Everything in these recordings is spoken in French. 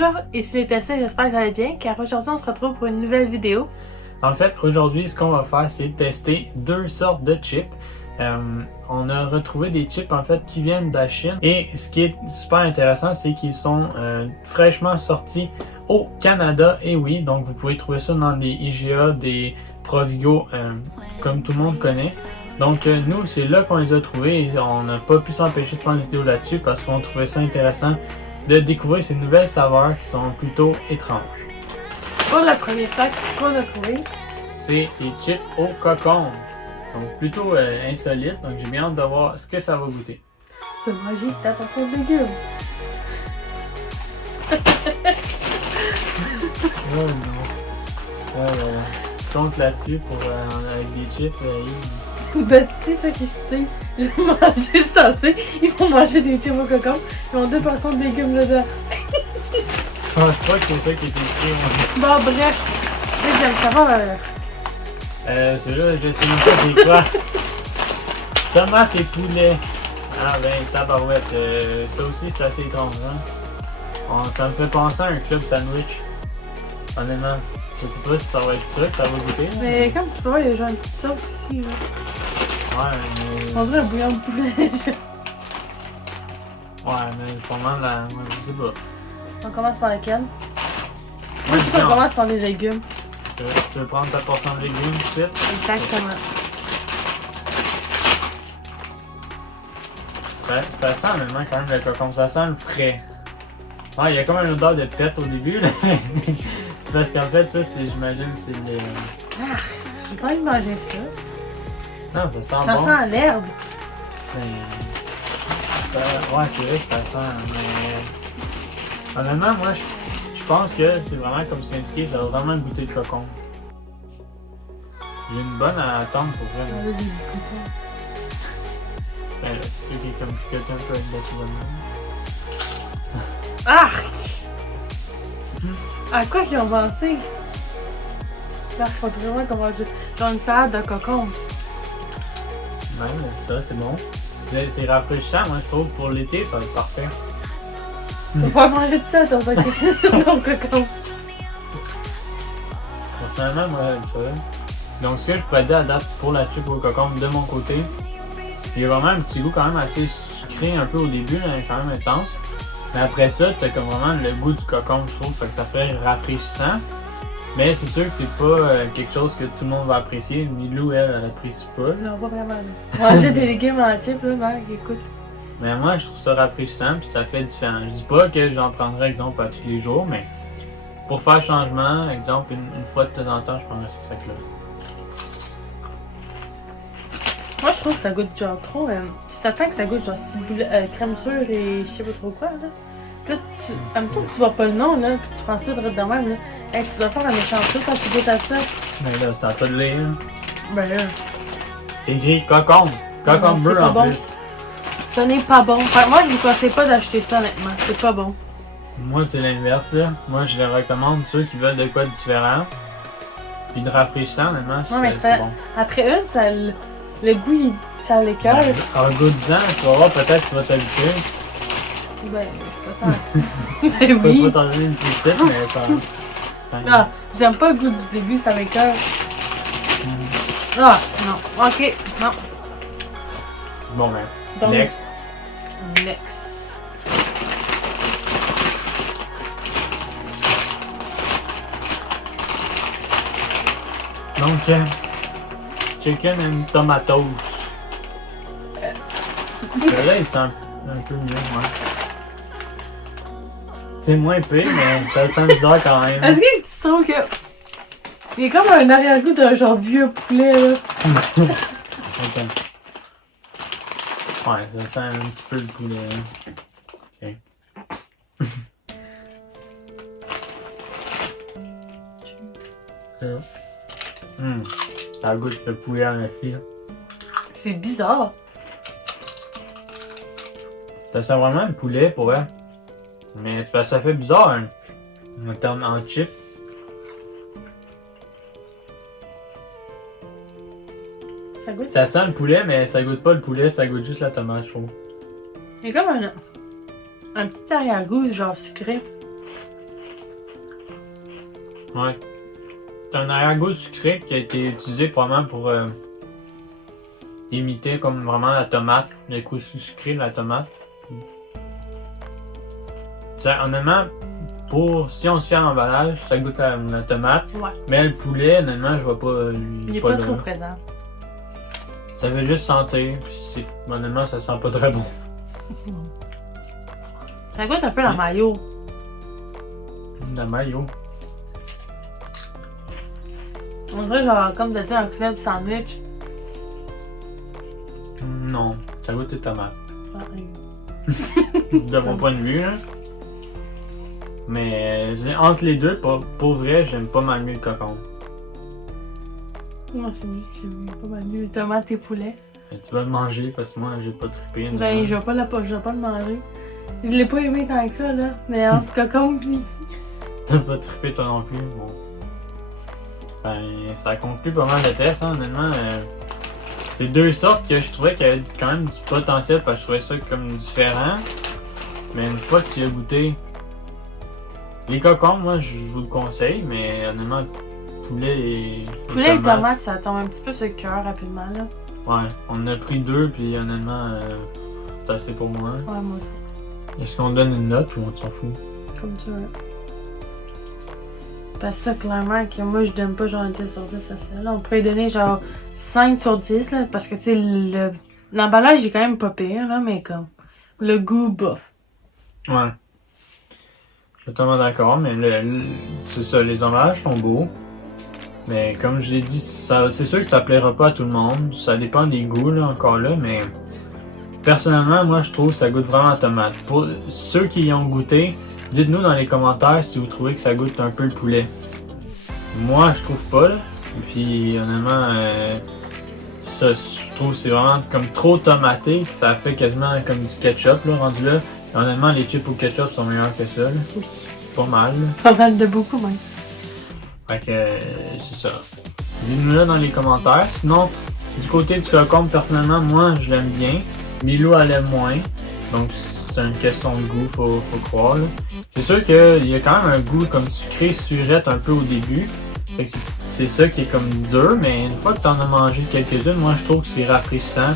Bonjour, ici les Tessé, j'espère que vous allez bien, car aujourd'hui on se retrouve pour une nouvelle vidéo. En fait, aujourd'hui, ce qu'on va faire, c'est tester deux sortes de chips. On a retrouvé des chips en fait qui viennent de la Chine et ce qui est super intéressant, c'est qu'ils sont fraîchement sortis au Canada. Et oui, donc vous pouvez trouver ça dans les IGA, des Provigo, comme tout le monde connaît. Donc nous, c'est là qu'on les a trouvés et on n'a pas pu s'empêcher de faire une vidéo là-dessus parce qu'on trouvait ça intéressant de découvrir ces nouvelles saveurs qui sont plutôt étranges. Pour le premier sac qu'on a trouvé, c'est les chips au cocon. Donc plutôt insolite, donc j'ai bien hâte de voir ce que ça va goûter. tu as mangé ta portion de légumes. Oh non. Oh là là. Si tu comptes là-dessus pour avec des chips, Ben, tu sais, ceux qui se j'ai mangé ça, tu sais, ils vont manger des chips au cocon, ils ont 2 portions de légumes dedans. je pense pas que c'est ça qui est écrit. Bon, bref, deuxième saveur. Celui-là, je sais même pas c'est quoi. Tomate et poulet. Ah ben, tabarouette. Ça aussi, c'est assez étrange, hein. Ça me fait penser à un club sandwich. Honnêtement, je sais pas si ça va être ça que ça va goûter. Mais comme tu peux voir, il y a genre une petite sauce ici, là. Ouais, mais... On dirait un bouillon de poulet. Ouais, mais pas mal la... Ouais, je sais pas. On commence par laquelle? Moi, Je sais pas, on commence par les légumes. Tu veux prendre ta portion de légumes tout de suite? Exactement. Ça sent honnêtement quand même le cocon, ça sent le frais. Ah, il y a comme une odeur de tête au début, là. C'est parce qu'en fait, ça, c'est, j'imagine, c'est le... Ah, j'ai pas envie de manger ça. Non, ça sent Ça bon. sent l'herbe. Mais... ouais, c'est vrai que ça sent, mais... Honnêtement, moi, je pense que c'est vraiment, comme c'est indiqué, ça va vraiment goûter le cocon. J'ai une bonne attente pour vrai. On a des boutons. Ben, là, c'est sûr qu'il est comme picoté un peu avec de l'assaisonnement. Arc! À quoi qu'ils ont pensé? Là, faut vraiment qu'on mange genre une salade de cocon. Ouais, ça, c'est bon. C'est rafraîchissant, moi, je trouve. Pour l'été, ça va être parfait. Faut pas manger de ça dans ton cocon. Personnellement, moi, j'aime ça. Donc, ce que je pourrais dire à date pour la chip au cocon de mon côté, il y a vraiment un petit goût quand même assez sucré un peu au début, là, quand même intense. Mais après ça, t'as comme vraiment le goût du cocon, je trouve, fait que ça fait rafraîchissant. Mais c'est sûr que c'est pas quelque chose que tout le monde va apprécier. Milou, elle apprécie pas. Non, pas vraiment. Manger des légumes en chip, là, mec, écoute. Mais moi, je trouve ça rafraîchissant, puis ça fait différent. Je dis pas que j'en prendrais exemple à tous les jours, mais pour faire changement, exemple, une fois de temps en temps, je prendrais ce sac-là. Moi, je trouve que ça goûte genre trop. Tu t'attends que ça goûte genre crème sûre et je sais pas trop quoi, là. Puis là, en même temps, tu vois pas le nom, là, puis tu prends ça de même, là. Hey, tu dois faire un méchant truc quand tu goûtes à ça. Mais là, ça a pas de lait, là. Ben là. C'est écrit cocon. Cocon c'est bleu pas en bon. plus. Ce n'est pas bon. Enfin, moi, je vous conseille pas d'acheter ça, honnêtement. C'est pas bon. Moi, c'est l'inverse, là. Moi, je le recommande ceux qui veulent de quoi de différent. Puis de rafraîchissant, honnêtement, c'est bon. Après une, ça, le goût, ça l'écoeure. Ben, en goûtisant, tu vas voir, peut-être que tu vas t'habituer. Ben, je peux pas. Ben Je peux oui. pas t'en donner une petite, mais pas. Ah, j'aime pas le goût du début, ça m'écoeure. Ah, non. Ok, non. Bon, ben. Donc, Next. Next. Donc, chicken and tomatoes. Là, il sent un peu mieux, ouais. C'est moins pire, mais ça sent bizarre quand même. Est-ce que tu sens que. Il y a comme un arrière-goût d'un genre vieux poulet, là. Ok. Ouais, ça sent un petit peu le poulet. Ok. Ça goûte le poulet en effet. C'est bizarre. Ça sent vraiment le poulet pour elle. Mais c'est parce que ça fait bizarre, hein, en termes en chip. Ça goûte? Ça sent le poulet, mais ça goûte pas le poulet, ça goûte juste la tomate, je trouve. Il y a comme un petit arrière-goût, genre sucré. Ouais. C'est un arrière-goût sucré qui a été utilisé probablement pour imiter comme vraiment la tomate, le goût sucré de la tomate. Honnêtement, si on se fait à l'emballage, ça goûte la tomate. Ouais. Mais le poulet, honnêtement, je vois pas. Il est pas trop présent. Ça veut juste sentir. Honnêtement, ça sent pas très bon. Ça goûte un peu la mayo. La mayo. On dirait genre, comme tu dis, un club sandwich. Non, ça goûte les tomates. Ça De mon point de vue, là. Mais entre les deux, pour vrai, j'aime pas mal mieux le cocon. Moi, c'est mieux, j'aime pas mal mieux tomates et poulet. Tu vas le manger parce que moi, j'ai pas trippé. Ben, je vais pas le manger. Je l'ai pas aimé tant que ça, là. Mais entre cocon pis. T'as pas trippé toi non plus, bon. Ben, ça conclut pas mal le test, hein, honnêtement. C'est deux sortes que je trouvais qu'il y avait quand même du potentiel parce que je trouvais ça comme différent. Mais une fois que tu y as goûté, les cocons, moi je vous le conseille, mais honnêtement, poulet et tomates, ça tombe un petit peu sur le cœur rapidement là. Ouais, on en a pris deux, puis honnêtement, c'est assez pour moi. Ouais, moi aussi. Est-ce qu'on donne une note ou on s'en fout? Comme ça, là. Parce que ça, clairement, que moi je donne pas genre 10 sur 10 à ça. Là, on pourrait donner genre 5 sur 10 là, parce que tu sais, l'emballage est quand même pas pire là, mais comme le goût bof. Ouais. Je suis totalement d'accord, mais c'est ça, les emballages sont beaux. Mais comme je l'ai dit, c'est sûr que ça plaira pas à tout le monde. Ça dépend des goûts, là, encore là, mais personnellement, moi je trouve que ça goûte vraiment la tomate. Pour ceux qui y ont goûté, dites-nous dans les commentaires si vous trouvez que ça goûte un peu le poulet. Moi, je trouve pas, là. Et puis, honnêtement, ça, je trouve que c'est vraiment comme trop tomaté, que ça fait quasiment comme du ketchup, là, rendu là. Et honnêtement, les chips au ketchup sont meilleurs que ça, là. Oui. Pas mal, là. Pas mal de beaucoup, même. Fait que, c'est ça. Dites-nous là dans les commentaires. Sinon, du côté du cocon, personnellement, moi, je l'aime bien. Milou, elle aime moins. Donc, c'est une question de goût, faut croire, là. C'est sûr qu'il y a quand même un goût comme sucré, surette un peu au début. Fait que c'est ça qui est comme dur, mais une fois que t'en as mangé quelques-unes, moi, je trouve que c'est rafraîchissant.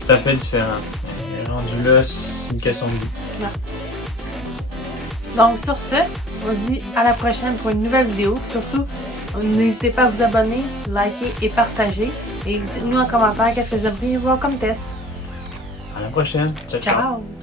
Ça fait différent. Et rendu là, c'est une question de goût. Ouais. Donc, sur ce, on se dit à la prochaine pour une nouvelle vidéo. Surtout, n'hésitez pas à vous abonner, liker et partager. Et dites-nous en commentaire qu'est-ce que vous aimeriez voir comme test. À la prochaine. Ciao, ciao. Ciao!